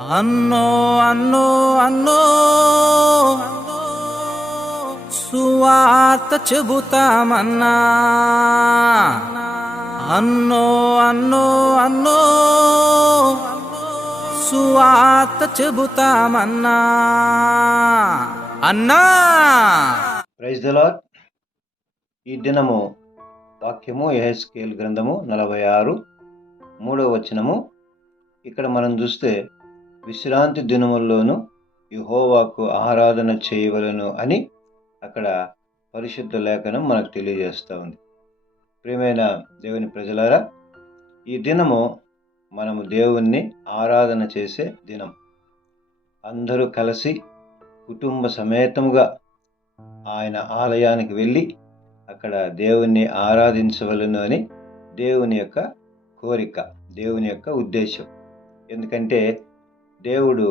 అన్నో అన్నో అన్నో సువార్త చెబుతామన్నా. అన్నో అన్నో అన్నో సువార్త చెబుతామన్నా అన్నా. Praise the Lord. ఈ దినము వాక్యము యెహెజ్కేలు గ్రంథము 46 3వ వచనము. ఇక్కడ మనం చూస్తే విశ్రాంతి దినముల్లోనూ యెహోవాకు ఆరాధన చేయవలెను అని అక్కడ పరిశుద్ధ లేఖనం మనకు తెలియజేస్తూ ఉంది. ప్రియమైన దేవుని ప్రజలారా, ఈ దినము మనము దేవుణ్ణి ఆరాధన చేసే దినం. అందరూ కలిసి కుటుంబ సమేతముగా ఆయన ఆలయానికి వెళ్ళి అక్కడ దేవుణ్ణి ఆరాధించవలను అని దేవుని యొక్క కోరిక, దేవుని యొక్క ఉద్దేశం. ఎందుకంటే దేవుడు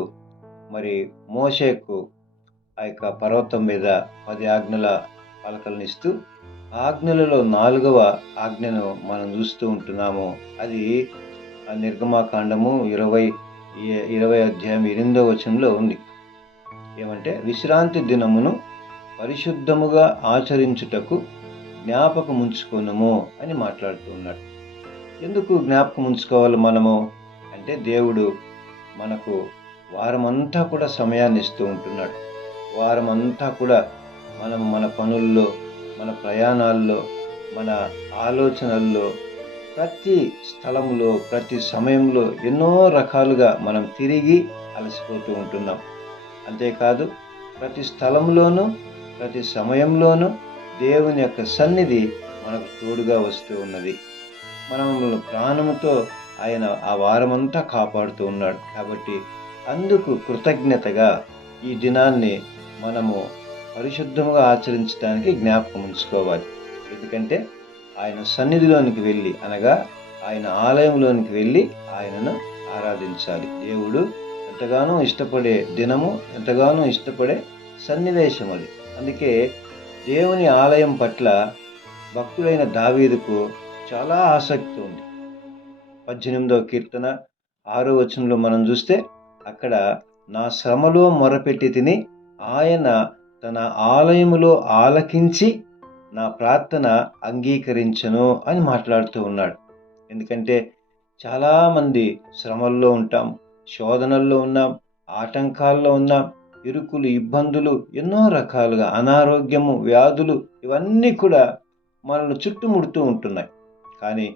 మరి మోషేకు ఆ యొక్క పర్వతం మీద 10 ఆజ్ఞల పలకలను ఇస్తూ ఆజ్ఞలలో 4వ ఆజ్ఞను మనం చూస్తూ ఉంటున్నాము. అది నిర్గమాకాండము 20 అధ్యాయం 8వ వచనంలో ఉంది. ఏమంటే, విశ్రాంతి దినమును పరిశుద్ధముగా ఆచరించుటకు జ్ఞాపకం ఉంచుకోనము అని మాట్లాడుతూ ఉన్నాడు. ఎందుకు జ్ఞాపకం ఉంచుకోవాలి మనము అంటే, దేవుడు మనకు వారమంతా కూడా సమయాన్ని ఇస్తూ ఉంటున్నాడు. వారమంతా కూడా మనం మన పనుల్లో, మన ప్రయాణాల్లో, మన ఆలోచనల్లో, ప్రతి స్థలంలో, ప్రతి సమయంలో ఎన్నో రకాలుగా మనం తిరిగి అలసిపోతూ ఉంటున్నాం. అంతేకాదు, ప్రతి స్థలంలోనూ, ప్రతి సమయంలోనూ దేవుని యొక్క సన్నిధి మనకు తోడుగా వస్తూ ఉన్నది. మనము ప్రాణముతో ఆయన ఆ వారమంతా కాపాడుతూ ఉన్నాడు. కాబట్టి అందుకు కృతజ్ఞతగా ఈ దినాన్ని మనము పరిశుద్ధముగా ఆచరించడానికి జ్ఞాపకం ఉంచుకోవాలి. ఎందుకంటే ఆయన సన్నిధిలోనికి వెళ్ళి, అనగా ఆయన ఆలయంలోనికి వెళ్ళి ఆయనను ఆరాధించాలి. దేవుడు ఎంతగానో ఇష్టపడే దినము, ఎంతగానో ఇష్టపడే సన్నివేశం అది. అందుకే దేవుని ఆలయం పట్ల భక్తుడైన దావీదుకు చాలా ఆసక్తి ఉంది. 18వ కీర్తన 6వ వచనంలో మనం చూస్తే అక్కడ, నా శ్రమలో మొరపెట్టి తిని ఆయన తన ఆలయములో ఆలకించి నా ప్రార్థన అంగీకరించను అని మాట్లాడుతూ ఉన్నాడు. ఎందుకంటే చాలామంది శ్రమల్లో ఉంటాం, శోధనల్లో ఉన్నాం, ఆటంకాల్లో ఉన్నాం, ఇరుకులు, ఇబ్బందులు, ఎన్నో రకాలుగా అనారోగ్యము, వ్యాధులు, ఇవన్నీ కూడా మనల్ని చుట్టుముడుతూ ఉంటున్నాయి. కానీ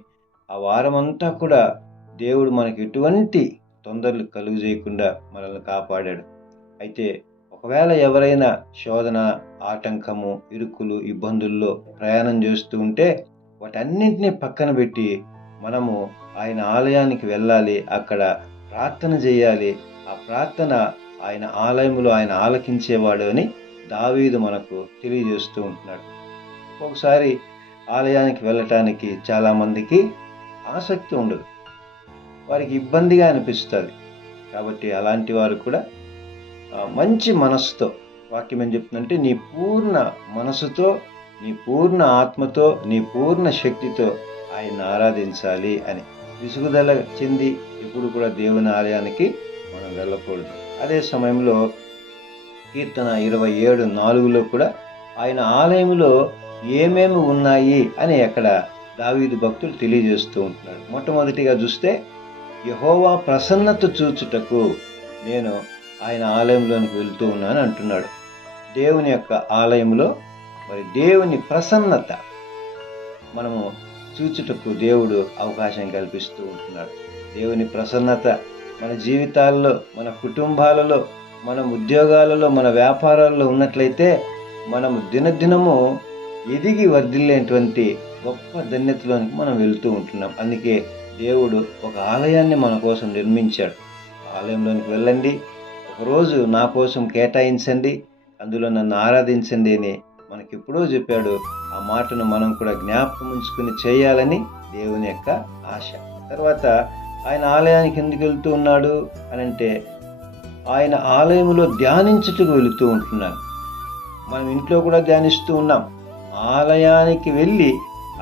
ఆ వారమంతా కూడా దేవుడు మనకి ఎటువంటి తొందరలు కలుగు చేయకుండా మనల్ని కాపాడాడు. అయితే ఒకవేళ ఎవరైనా శోధన, ఆటంకము, ఇరుకులు, ఇబ్బందుల్లో ప్రయాణం చేస్తూ ఉంటే వాటన్నింటినీ పక్కన పెట్టి మనము ఆయన ఆలయానికి వెళ్ళాలి, అక్కడ ప్రార్థన చేయాలి. ఆ ప్రార్థన ఆయన ఆలయములో ఆయన ఆలకించేవాడు అని దావీదు మనకు తెలియజేస్తూ ఉంటున్నాడు. ఒకసారి ఆలయానికి వెళ్ళటానికి చాలామందికి ఆసక్తి ఉండదు, వారికి ఇబ్బందిగా అనిపిస్తుంది. కాబట్టి అలాంటి వారు కూడా మంచి మనసుతో, వాక్యం ఏం చెప్తుందంటే, నీ పూర్ణ మనసుతో, నీ పూర్ణ ఆత్మతో, నీ పూర్ణ శక్తితో ఆయన ఆరాధించాలి అని. విసుగుదల చెంది ఎప్పుడు కూడా దేవుని ఆలయానికి మనం వెళ్ళకూడదు. అదే సమయంలో కీర్తన 27:4లో కూడా ఆయన ఆలయంలో ఏమేమి ఉన్నాయి అని అక్కడ దావీదు భక్తులు తెలియజేస్తూ ఉంటున్నాడు. మొట్టమొదటిగా చూస్తే, యెహోవా ప్రసన్నత చూచుటకు నేను ఆయన ఆలయంలోనికి వెళ్తూ ఉన్నాను అంటున్నాడు. దేవుని యొక్క ఆలయంలో మరి దేవుని ప్రసన్నత మనము చూచుటకు దేవుడు అవకాశం కల్పిస్తూ ఉంటున్నాడు. దేవుని ప్రసన్నత మన జీవితాల్లో, మన కుటుంబాలలో, మన ఉద్యోగాలలో, మన వ్యాపారాల్లో ఉన్నట్లయితే మనము దినదినము ఎదిగి వర్ధిల్లేటువంటి గొప్ప ధన్యతలోనికి మనం వెళ్తూ ఉంటున్నాం. అందుకే దేవుడు ఒక ఆలయాన్ని మన కోసం నిర్మించాడు. ఆలయంలోనికి వెళ్ళండి, ఒకరోజు నా కోసం కేటాయించండి, అందులో నన్ను ఆరాధించండి అని మనకెప్పుడో చెప్పాడు. ఆ మాటను మనం కూడా జ్ఞాపకం ఉంచుకుని చేయాలని దేవుని యొక్క ఆశ. తర్వాత ఆయన ఆలయానికి ఎందుకు వెళ్తూ ఉన్నాడు అనంటే, ఆయన ఆలయంలో ధ్యానించుటకు వెళుతూ ఉంటున్నాను. మనం ఇంట్లో కూడా ధ్యానిస్తూ ఉన్నాం, ఆలయానికి వెళ్ళి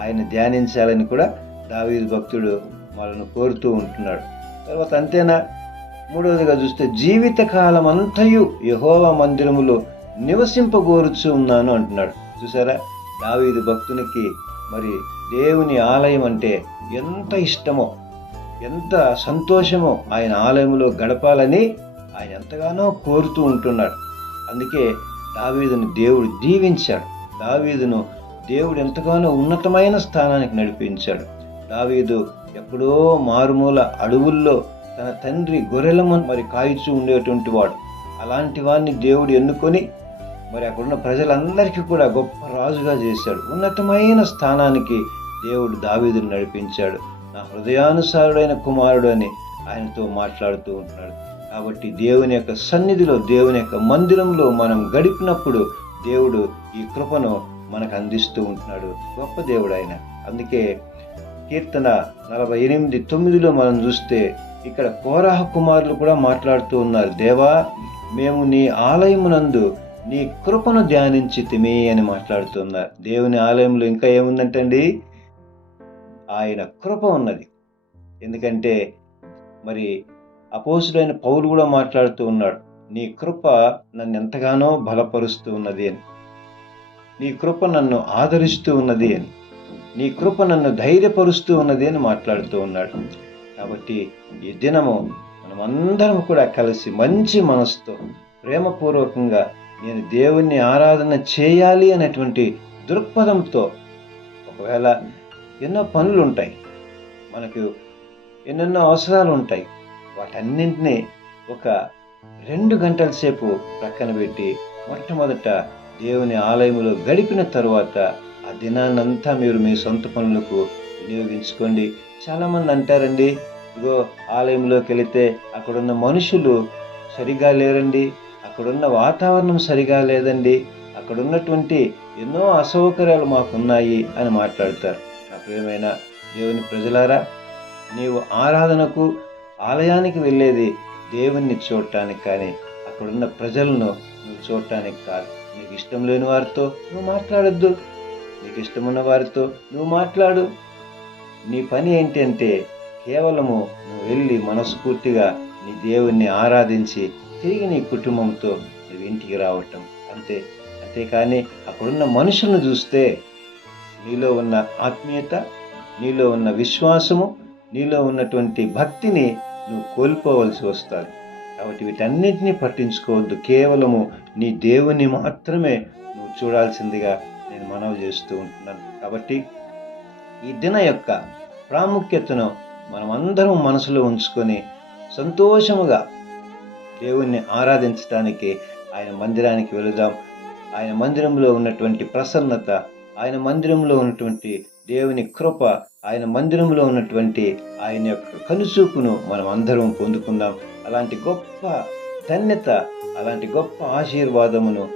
ఆయన ధ్యానించాలని కూడా దావీదు భక్తుడు మనల్ని కోరుతూ ఉంటున్నాడు. తర్వాత అంతేనా, మూడవదిగా చూస్తే జీవితకాలం అంతయు యెహోవా మందిరములో నివసింపగోరుచు ఉన్నాను అంటున్నాడు. చూసారా, దావీదు భక్తునికి మరి దేవుని ఆలయం అంటే ఎంత ఇష్టమో, ఎంత సంతోషమో, ఆయన ఆలయంలో గడపాలని ఆయన ఎంతగానో కోరుతూ ఉంటున్నాడు. అందుకే దావీదును దేవుడు దీవించాడు. దావీదును దేవుడు ఎంతగానో ఉన్నతమైన స్థానానికి నడిపించాడు. దావీదు ఎప్పుడో మారుమూల అడవుల్లో తన తండ్రి గొర్రెలను మరి కాయిచూ ఉండేటువంటి వాడు. అలాంటి వాడిని దేవుడు ఎన్నుకొని మరి అక్కడున్న ప్రజలందరికీ కూడా గొప్ప రాజుగా చేశాడు. ఉన్నతమైన స్థానానికి దేవుడు దావీదును నడిపించాడు. నా హృదయానుసారుడైన కుమారుడు అని ఆయనతో మాట్లాడుతూ ఉంటున్నాడు. కాబట్టి దేవుని యొక్క సన్నిధిలో, దేవుని యొక్క మందిరంలో మనం గడిపినప్పుడు దేవుడు ఈ కృపను మనకు అందిస్తూ ఉంటున్నాడు. గొప్ప దేవుడు ఆయన. అందుకే కీర్తన 48:9 మనం చూస్తే ఇక్కడ కోరాహ కుమారులు కూడా మాట్లాడుతూ ఉన్నారు. దేవా, మేము నీ ఆలయమునందు నీ కృపను ధ్యానించితిమి అని మాట్లాడుతున్నారు. దేవుని ఆలయంలో ఇంకా ఏముందంటండి? ఆయన కృప ఉన్నది. ఎందుకంటే మరి అపోస్తుడైన పౌలు కూడా మాట్లాడుతూ ఉన్నాడు, నీ కృప నన్ను ఎంతగానో బలపరుస్తూ ఉన్నది అని, నీ కృప నన్ను ఆదరిస్తూ ఉన్నది అని, నీ కృప నన్ను ధైర్యపరుస్తూ ఉన్నది అని మాట్లాడుతూ ఉన్నాడు. కాబట్టి ఈ దినము మనమందరం కూడా కలిసి మంచి మనసుతో ప్రేమపూర్వకంగా నేను దేవుణ్ణి ఆరాధన చేయాలి అనేటువంటి దృక్పథంతో, ఒకవేళ ఎన్నో పనులు ఉంటాయి, మనకు ఎన్నెన్నో అవసరాలు ఉంటాయి, వాటన్నింటినీ ఒక 2 గంటల సేపు ప్రక్కన పెట్టి మొట్టమొదట దేవుని ఆలయంలో గడిపిన తరువాత ఆ దినాన్నంతా మీరు మీ సొంత పనులకు వినియోగించుకోండి. చాలామంది అంటారండి, ఇగో ఆలయంలోకి వెళితే అక్కడున్న మనుషులు సరిగా లేరండి, అక్కడున్న వాతావరణం సరిగా లేదండి, అక్కడున్నటువంటి ఎన్నో అసౌకర్యాలు మాకున్నాయి అని మాట్లాడతారు. నా ప్రియమైన దేవుని ప్రజలారా, నీవు ఆరాధనకు ఆలయానికి వెళ్ళేది దేవుణ్ణి చూడటానికి కానీ అక్కడున్న ప్రజలను నువ్వు చూడటానికి కాదు. నీకు ఇష్టం లేని వారితో నువ్వు మాట్లాడొద్దు, నీకు ఇష్టమున్న వారితో నువ్వు మాట్లాడు. నీ పని ఏంటంటే కేవలము నువ్వు వెళ్ళి మనస్ఫూర్తిగా నీ దేవుణ్ణి ఆరాధించి తిరిగి నీ కుటుంబంతో నువ్వు ఇంటికి రావటం అంతే. అంతేకాని అక్కడున్న మనుషులను చూస్తే నీలో ఉన్న ఆత్మీయత, నీలో ఉన్న విశ్వాసము, నీలో ఉన్నటువంటి భక్తిని నువ్వు కోల్పోవలసి వస్తుంది. కాబట్టి వీటన్నిటినీ పట్టించుకోవద్దు, కేవలము నీ దేవుని మాత్రమే నువ్వు చూడాల్సిందిగా నేను మనవి చేస్తూ ఉంటున్నాను. కాబట్టి ఈ దిన యొక్క ప్రాముఖ్యతను మనమందరం మనసులో ఉంచుకొని సంతోషముగా దేవుణ్ణి ఆరాధించడానికి ఆయన మందిరానికి వెళుదాం. ఆయన మందిరంలో ఉన్నటువంటి ప్రసన్నత, ఆయన మందిరంలో ఉన్నటువంటి దేవుని కృప, ఆయన మందిరంలో ఉన్నటువంటి ఆయన యొక్క కనుచూపును మనం అందరం పొందుకుందాం. అలాంటి గొప్ప ధన్యత, అలాంటి గొప్ప ఆశీర్వాదమును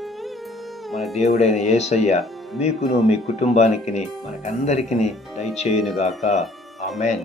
మన దేవుడైన యేసయ్య మీకును మీ కుటుంబానికి మనకందరికీ దయచేయునుగాక. ఆమేన్.